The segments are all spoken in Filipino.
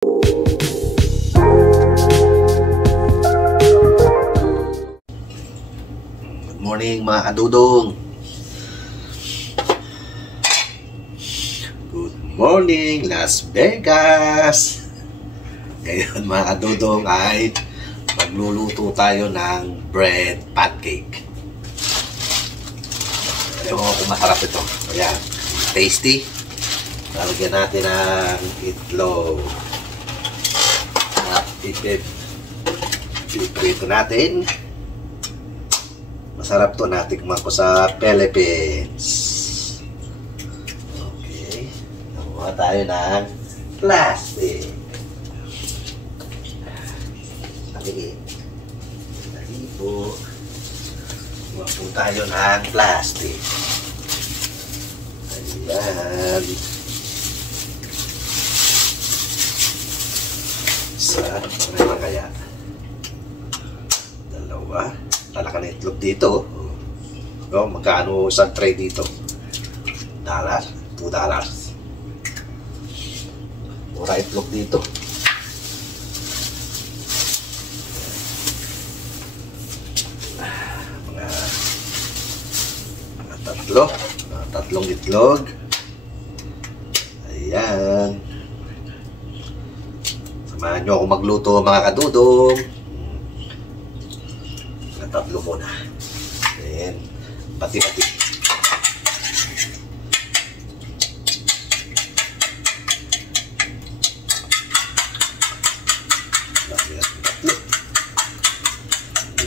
Good morning mga kadudong. Good morning Las Vegas. Ngayon mga kadudong ay magluluto tayo ng bread pancake. Ewan ko kung masarap ito. Ayan, tasty. Lalagyan natin ng itlog. At ipiprito natin. Masarap to, natikman ko sa Philippines. Okay. Nakuha tayo ng plastic. Dali po. Nakuha po tayo ng plastic. Ayan. Isa, ano kaya? Dalawa. Talaka na itlog dito. Oh, magkano isang tray dito? $2. Mura itlog dito. Mga tatlong itlog. Ayan. Samahan nyo ako magluto mga kadudong. Tatlo muna. Then, pati-pati.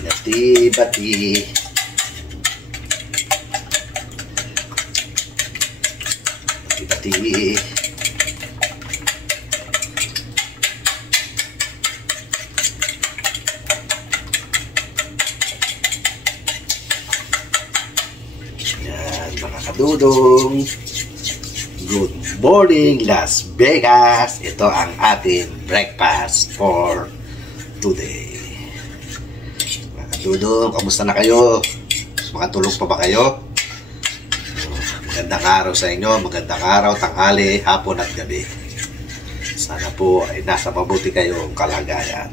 Pati-pati. Pati-pati. Mga kadudong, good morning Las Vegas. Ito ang ating breakfast for today. Mga kadudong, kamusta na kayo? Makatulog pa ba kayo? Magandang araw sa inyo. Magandang araw, tanghali, hapon at gabi. Sana po ay nasa mabuti kayong kalagayan.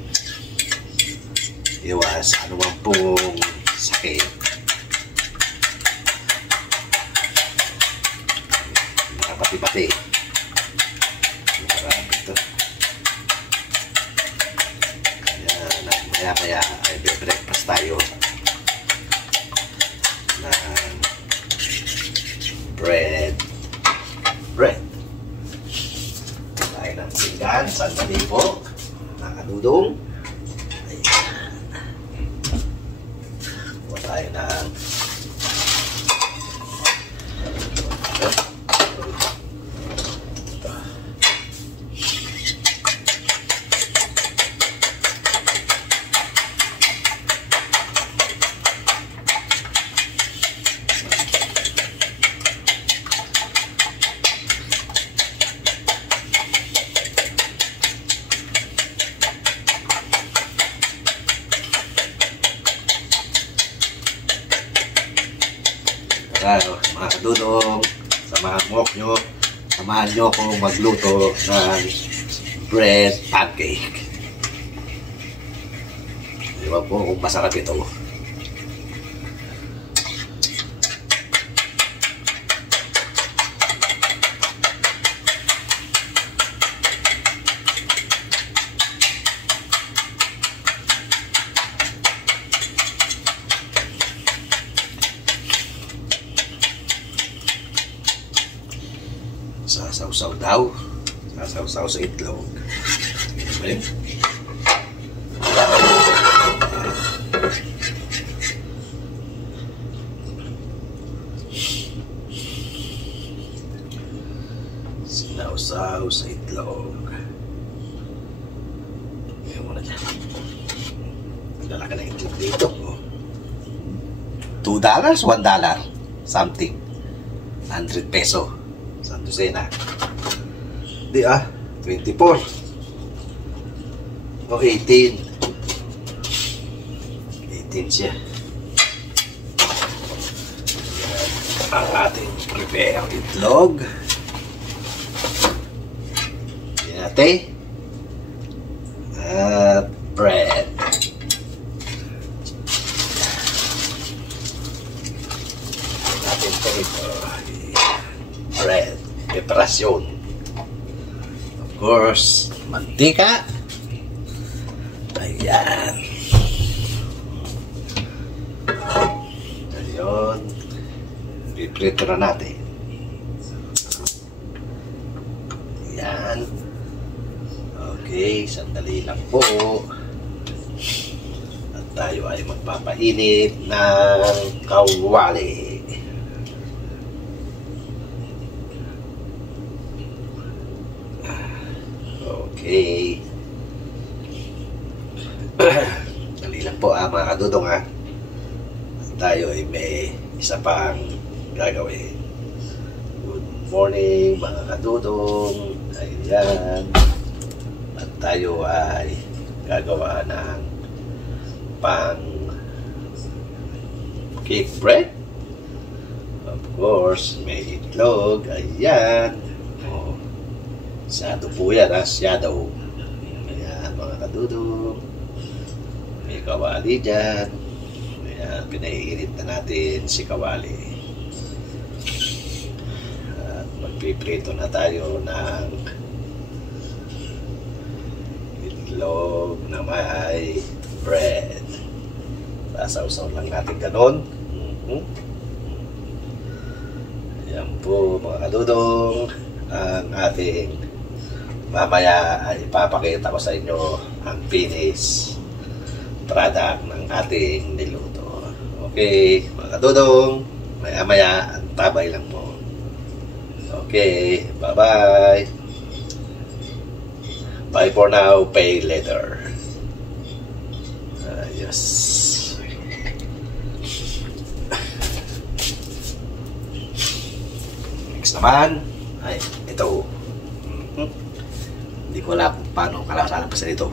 Iwas anuman pong sakit. Pati-pati. Marami ito. Ayan, maya-maya ay breakfast tayo ng bread. Tayo ng pinggan, sandali po. Mga kadudong. Ayan. Huwag tayo ng mga kadudong, samahan nyo akong magluto ng bread pancake. Ewan po kung masarap ito. Sasaw-saw daw. Sasaw-saw sa itlog. Okay. Sinaw-saw sa itlog. Ngayon muna dyan. Dala ka ng itlog dito. $2? $1? Something. 100 peso. Saan dosena? Di 24 o 18 siya. Ang ating prepare itlog. Yan natin. At bread. Natin po ito. Bread. Preparasyon. Of course, mantika. Ayan. Ayun. Piprito na natin. Ayan. Okay, sandali lang po. At tayo ay magpapainit ng kawali. Okay. Dali lang po mga kadudong ha. Tayo ay may isa pang gagawin. Good morning mga kadudong. Ayan. At tayo ay gagawa ng pang cake bread. Of course, may itlog. Ayan. Oh, shadow po yan ha. Shadow. Ayan mga kadudong. May kawali dyan. Ayan, pinaiinit na natin si kawali. At magpiprito na tayo ng itlog na may bread. Pasaw-saw lang natin ganon. Ayan po mga kadudong. Ang ating mamaya ay ipapakita ko sa inyo ang finish product ng ating niluto. Okay, mga kadudong, maya-maya, antabay lang po. Okay, bye-bye. Bye for now, pay later. Yes. Next naman, ay, ito. Hindi ko alam kung paano kalasalan pa sa ito.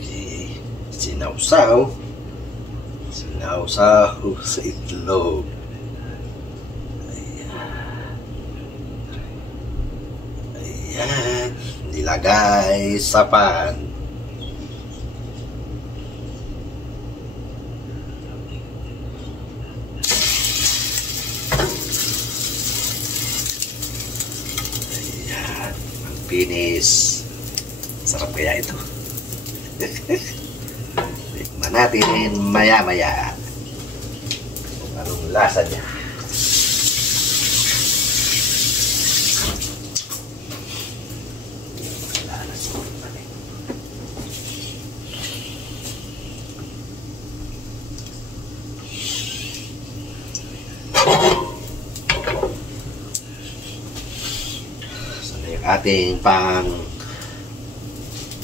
Okay, sinawsaw sa itlog. Ayan, nilagay sa pan. Ayan, ang finish. Sarap kaya ito. Tikman natin maya-maya kung anong lasa niya. Sana yung ating pang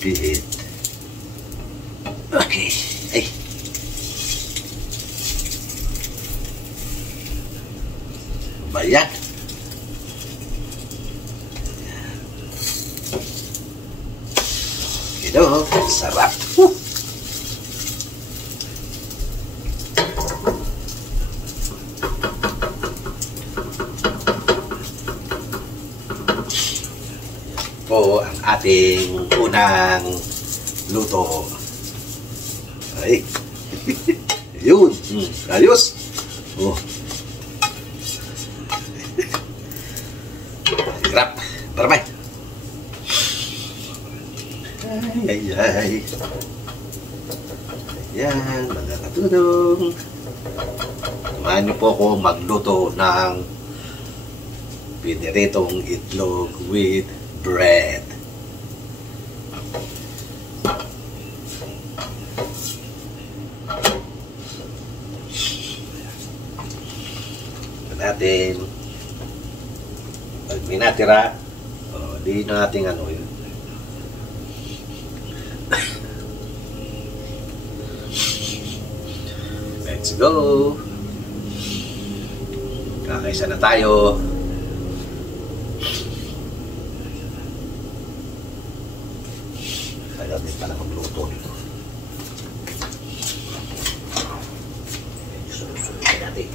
pihit. Okay. Ay. Bayan. Ito, sarap. Po ang ating unang luto. Ay. Yun. Ayos. Oh. Grab. Baramay. Ay, ay. Ayan, mga katudong. Samahan niyo po ako magluto ng piniritong itlog with bread. Natin pag may natira, di natin ano yun. Let's go. Kakaisa na tayo. Tagal din pala magluto nito. Sunod-sunod natin.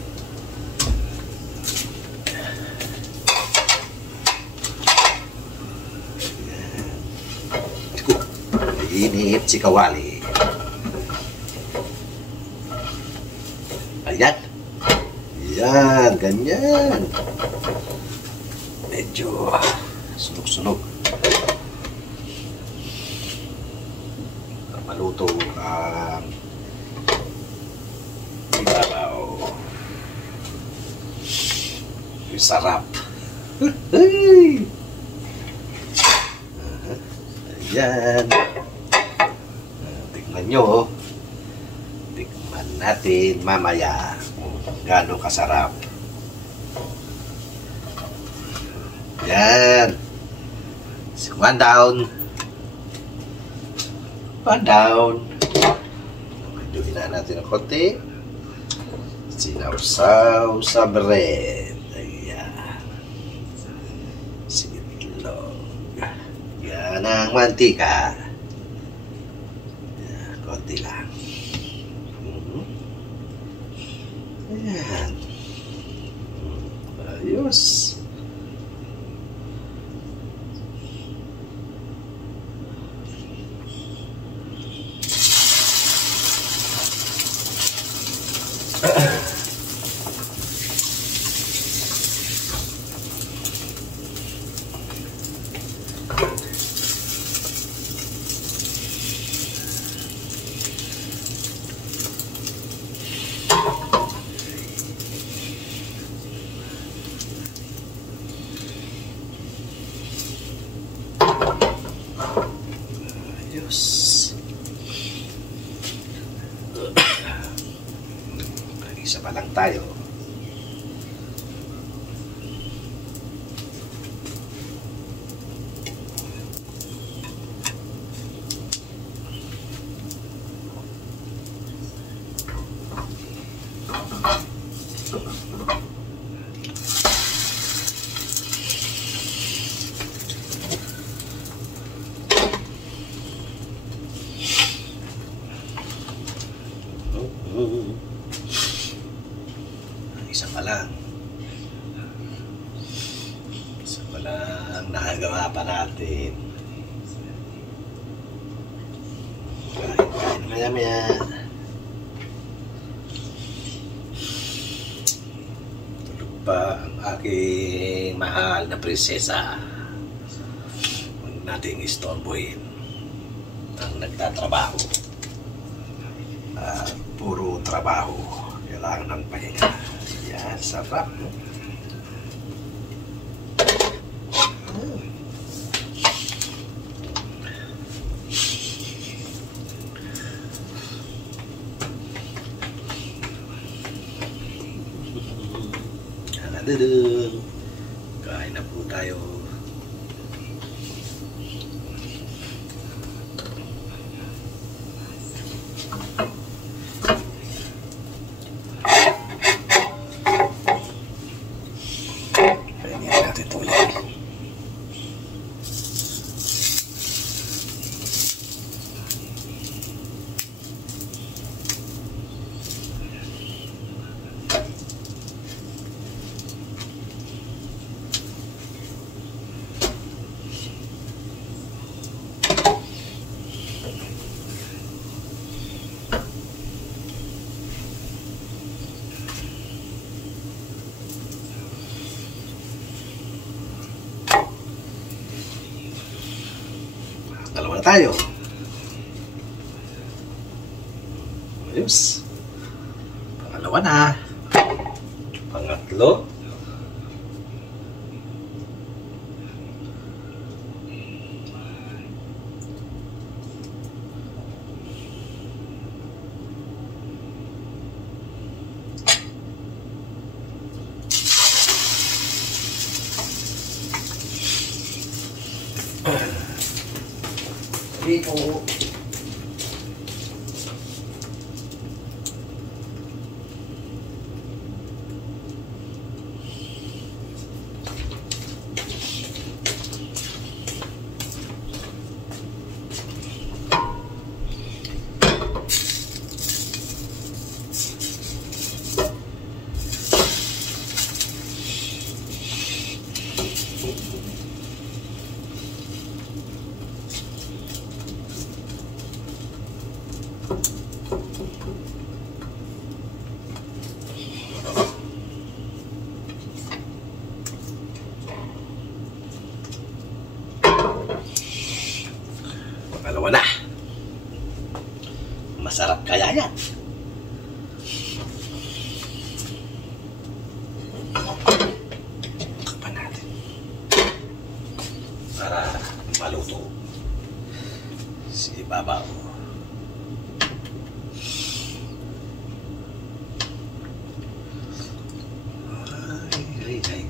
Init si kawali. Ayan. Yan, ganyan. Medyo sunog-sunog. Maluto ang ibabaw. Sarap. Ayan. Tignan nyo. Tignan natin mamaya kung gaano kasarap. Yan. One down. One down. Medyohin na natin ng konti. Sinawsaw sa bread. Ayan. Sitlog. Yan ang mantika. Yan, konti lang. Ayan. Ayos. Isa pa lang tayo. Isa pa lang. Isa pa lang nakagawa pa natin. Kain maya-maya. Tulog pa ang aking mahal na prinsesa. Huwag nating istorbohin ang nagtatrabaho. Puro trabaho. Kailangan ng pahinga. Yan, sarap. Kain na po tayo. Dalawa na tayo. Ayos. Pangalawa na. Pangatlo. Dito. Pangalawa na. Masarap kaya yan. Takpan natin para maluto si ibabaw. Ay,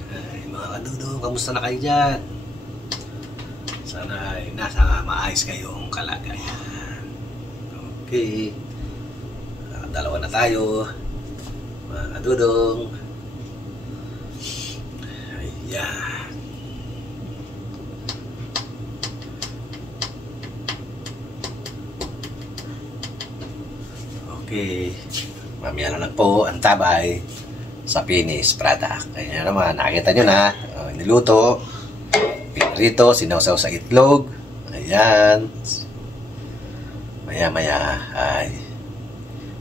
mga kadudo, kamusta na kayo dyan? Sana ay nasa maayos kayong kalagayan. Okay. Dalawa na tayo. Mga kadudong. Ayan. Okay. Mamaya na lang po ang tabay sa finished product. Ayan naman, nakita nyo na. Niluto. Pinrito, sinawsaw sa itlog. Ayan. Maya-maya ay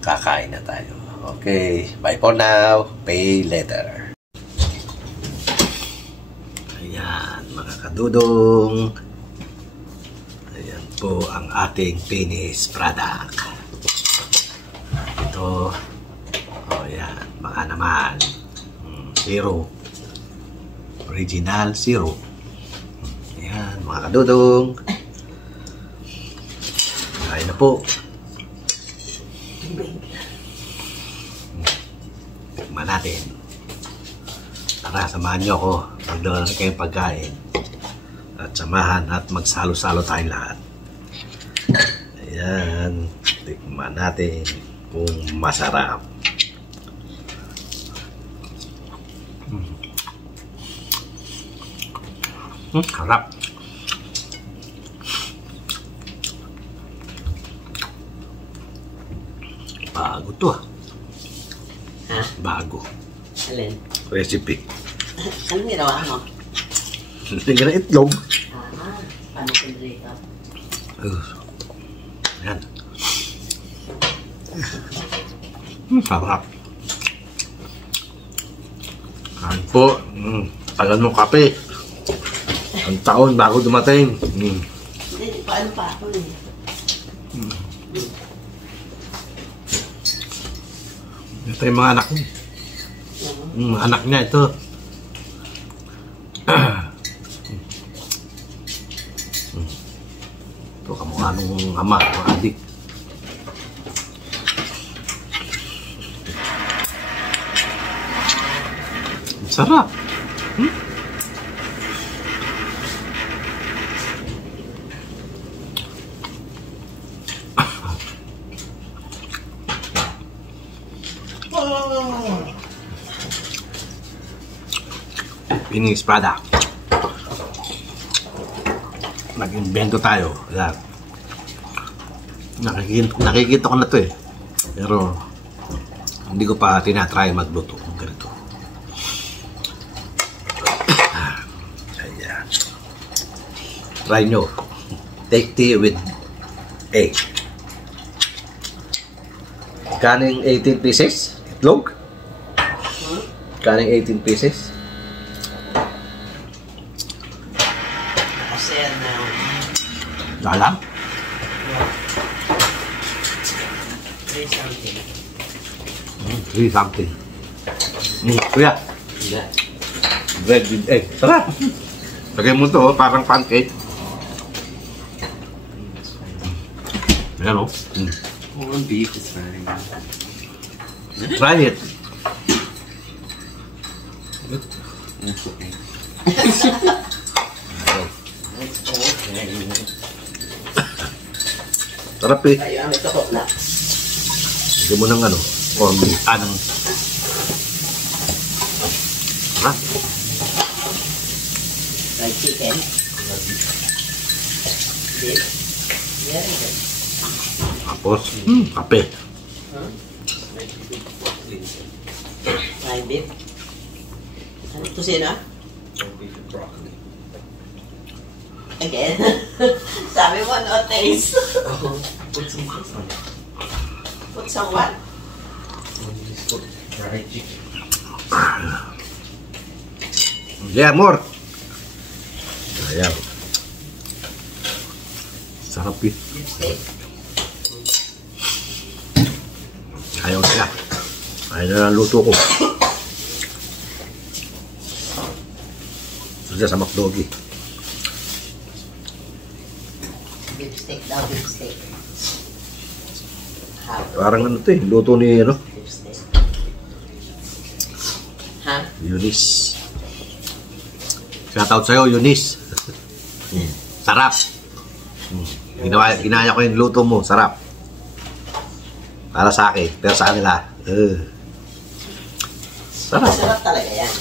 kakain na tayo. Okay. Bye for now. Pay later. Ayan, mga kadudong. Ayan po ang ating finished product. Ito. Oh, ayan. Baka naman. Zero. Original zero. Ayan, mga kadudong. Kain na po. Tikman natin. Tara, samahan nyo ako. Magdala na kayong pagkain. At samahan at magsalo-salo tayong lahat. Ayan. Tikman natin kung masarap. Harap. Bago to. Ha? Bago. Alin? Recipe. Anong ginawa mo? Tingnan na itlog. Paano pinrito? Yan. Sarap. Kain po. Tagal mo kape. Ang taon bago dumating. Hindi, paano pa ako eh. Ito yung mga anak niya. Anak niya ito. Ito kamukha nung ama, mga adik. Sarap. Finished product. Nag-invento tayo. Yan. Nakikita ko na to eh. Pero hindi ko pa tinatry magluto kung ganito. Ayan. Try nyo. Take tea with egg. Kaning 18 pieces. Itlog. Kaning 18 pieces. Kasi na... Dalam? 3 something. 3 something. Kuya. Yeah. Bread with egg. Sarap. Lagay mo to, parang pancake. Ayan o. One beef is fine. Try it. That's okay. That's okay. Sarap eh. Ay, ang ito ko na. Lagay mo ng ano, corn beef. Ng... Sarap. Like chicken. Beef. Very good. Tapos, kape. Huh? Like beef. Ano ito sino? Beef and broccoli. Again? Sabi mo no taste. Put some sauce on it. Put some what? Just put fried chicken. Yeah, more. Ayan. Sarap eh. Beef steak. Ayaw sila. Ayaw na lang luto ko. Sudah sa McDoggy. Beef steak daw, beef steak. How? Parang ano to eh. Luto ni ano? Beef steak. Ha? Eunice. Shoutout sa'yo, Eunice. Sarap. Ginaya ko yung luto mo. Sarap. Para sa akin. Pero sa kanila. Sarap. Sarap talaga yan.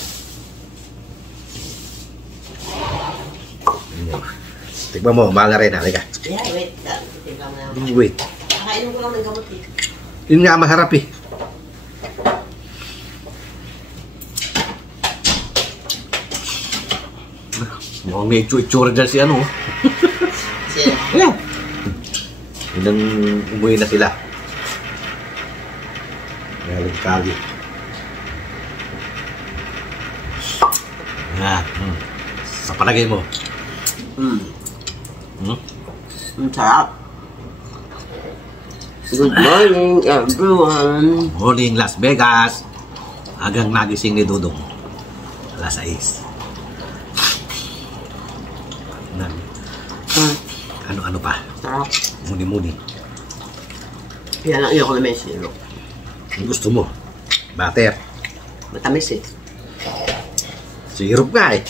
Tikman mo. Mahal na rin. Halika. Yeah, wait. Tingnan mo na. Wait. Nakainom ko lang ng gamot eh. Yun nga masarap eh. Mukhang may itsura dyan si ano. Sino? Yeah. Yun ang umuwi na sila. Galing Cali. Yan. Sa palagay mo. Ang sarap. Good morning, everyone. Morning, Las Vegas. Hanggang nagising ni Dudong. Alas 6. Ano-ano pa? Sarap. Muni-muni. Yan ang iyo ko na may siro. Ang gusto mo? Butter. Matamis eh. Sirup nga eh.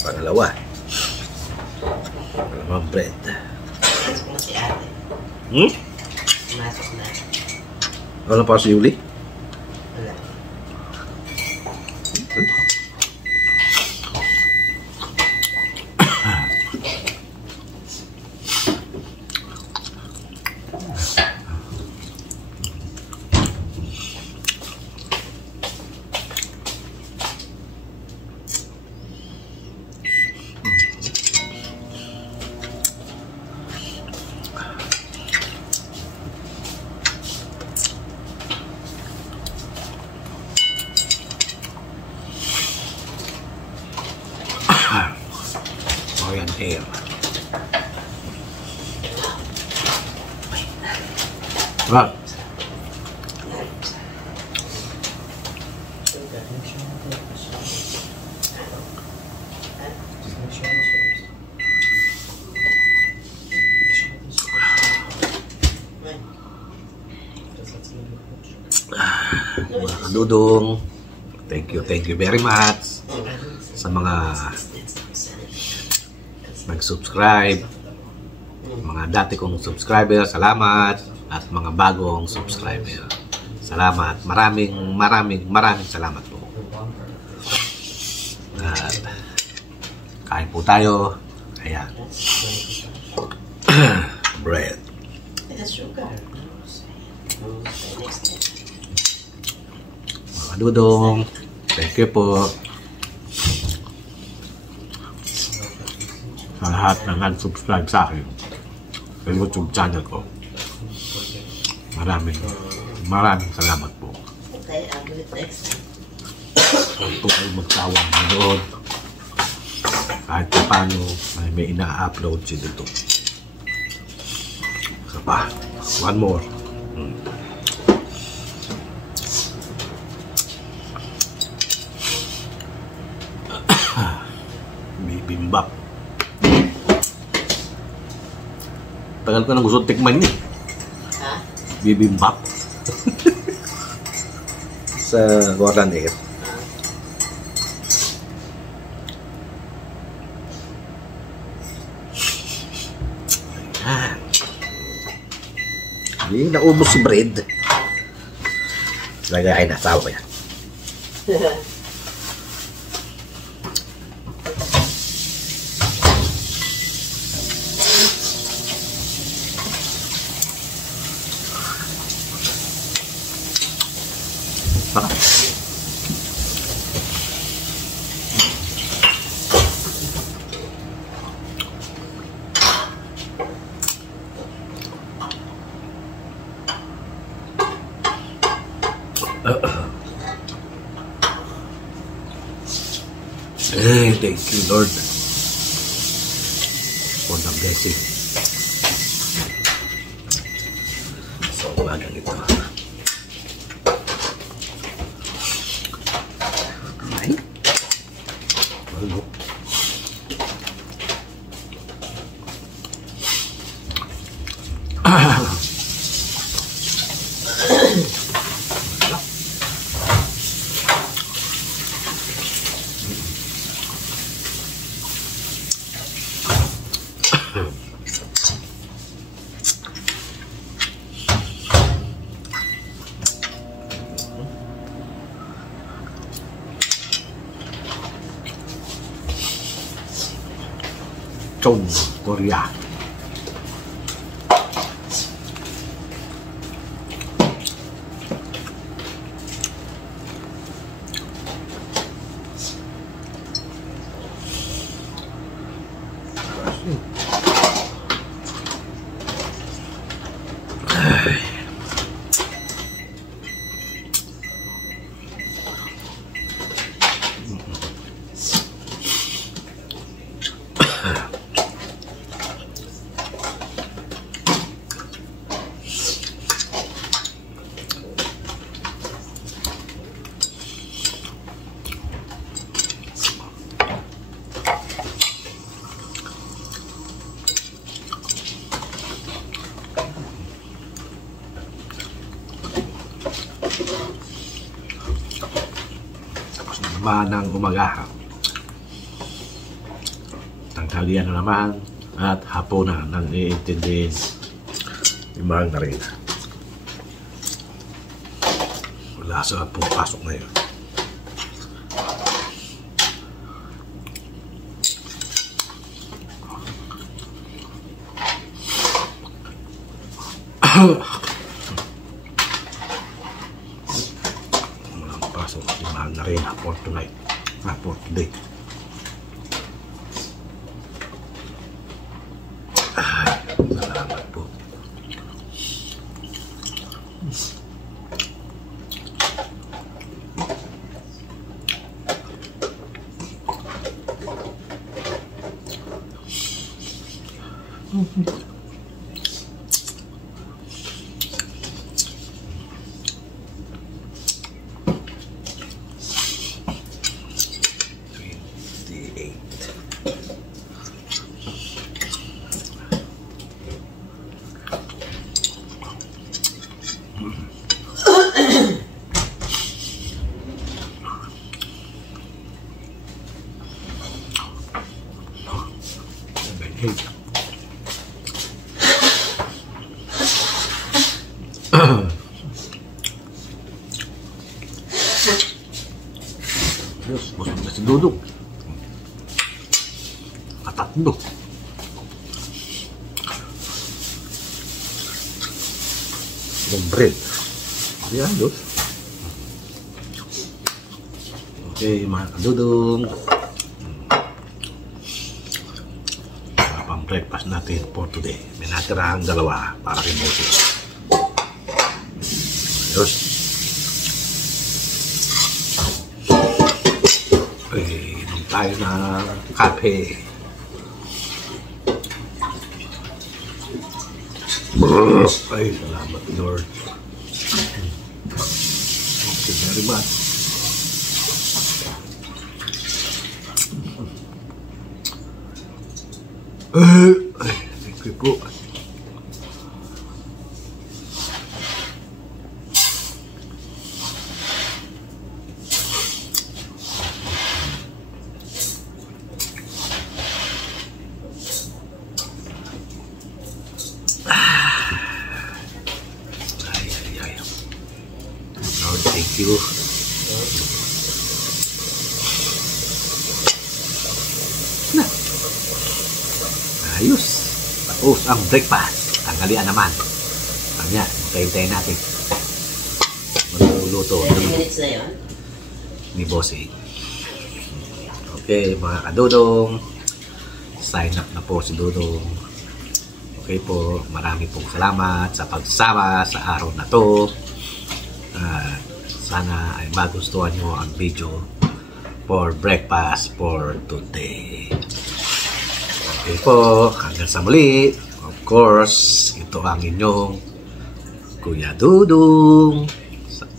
Pangalawa. Pangalawang bread. Pumasok na si ate. Pumasok na. Wala pa si Yuli? Wala. Ayan, hair. Right. Mga kadudong, thank you very much sa mga nag-subscribe, mga dati kong subscriber, salamat, at mga bagong subscriber, salamat, maraming salamat po. At kain po tayo. Ayan. Bread. Sugar. Mga dudong, thank you po sa lahat na nag-subscribe sa akin sa YouTube channel ko. Maraming salamat po. Okay, I'll do it next time. Huwag po kayo magsawang manood. Kahit pa paano ay may ina-upload si dito. Isa pa. One more. Bibimbap. Tagal ko nang gusto tikman yun. Ha? Bibimbap. Sa Gordon Air. Ayan. Hindi naubos si bread. Lagay na, tawa ko yan. Hey, thank you, Lord, for the blessing. So, umagang ito. Ay. Ano? Chong Korea. Tapos na naman ang umaga. Tanghalian na naman at hapon na nang iintindihin yung mahal na rin. Wala sa pumapasok na yun. Walang pasok yung mahal na rin for tonight. For today. Salamat po. Diyos, busog na si Dudong. Katatlo. Yung bread. Ayan, Diyos. Okay, mga kadudong. Pang breakfast natin for today. May natirahang dalawa para kay Moses. Diyos. Inom tayo na kape. Ay, salamat Lord. Thank you very much. Ay, thank you po. you. Na. Ayos. Tapos ang breakfast. Tanghalian naman. Kanya, hintayin natin. Magluluto 30 minutes na yun. ni Bossy. Okay, mga kadudong. Sign up na po si Dudong. Okay po, marami pong salamat sa pagsama sa araw na to. Sana ay magustuhan nyo ang video for breakfast for today. Okay po, hanggang sa muli. Of course, ito ang inyong Kuya Dudong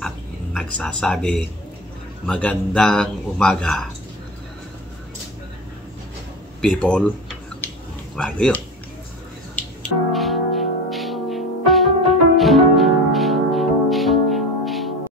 at nagsasabi magandang umaga. People, bago yun.